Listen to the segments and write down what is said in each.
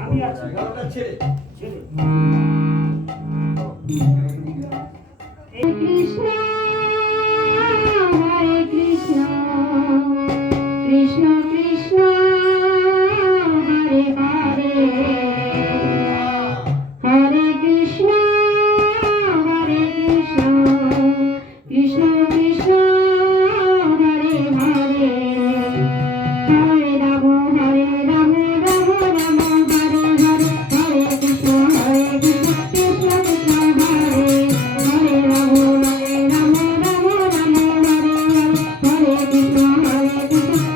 আমি আছি ছেড়ে কৃষ্ণ হরে কৃষ্ণ কৃষ্ণ কৃষ্ণ হরে হরে হরে কৃষ্ণ কৃষ্ণ কৃষ্ণ হরে হরে হরে রাম রাম রাম রাম হরে হরে হরে কৃষ্ণ কৃষ্ণ কৃষ্ণ হরে হরে রাম রাম রাম রাম হরে হরে হরে কৃষ্ণ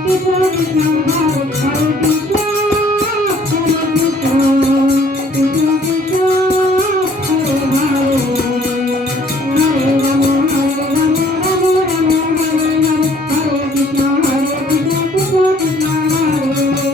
কৃষ্ণ কৃষ্ণ হরে হরে কৃষ্ণ কৃষ্ণ কৃষ্ণ হরে হরে হরে রাম রাম রাম রাম হরে হরে কৃষ্ণ কৃষ্ণ কৃষ্ণ হরে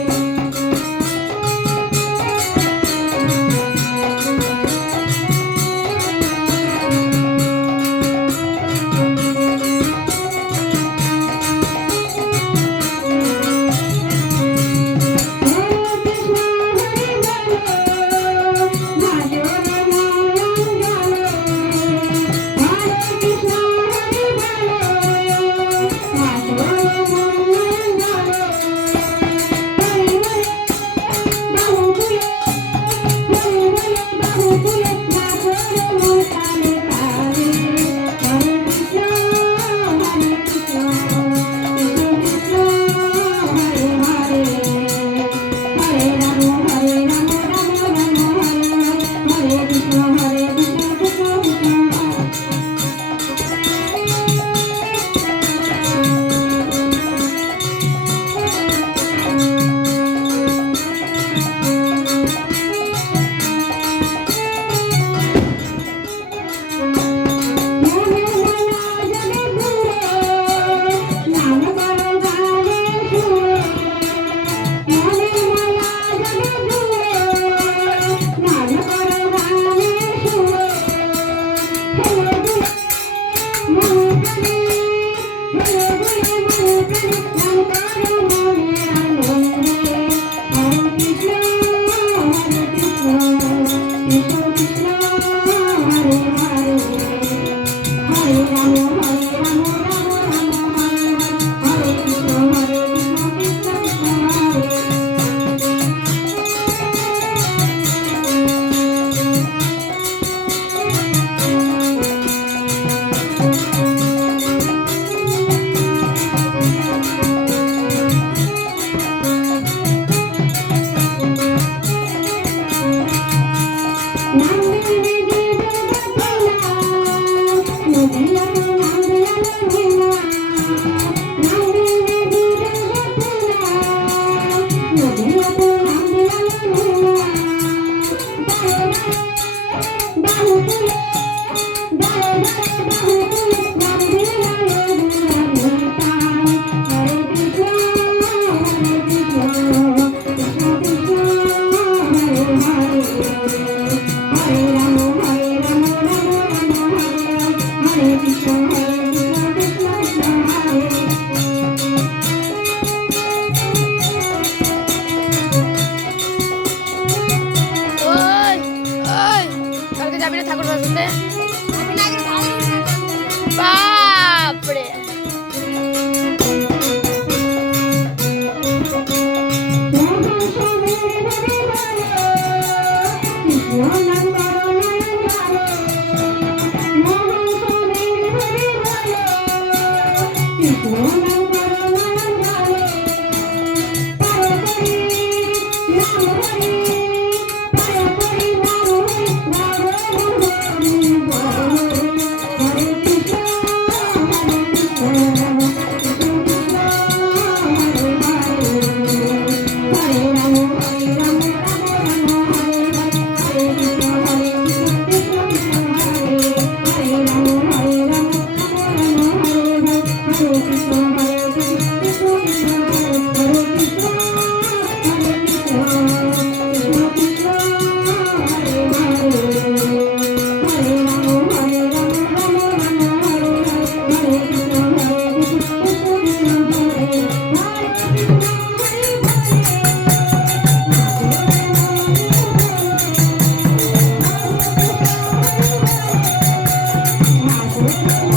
Hare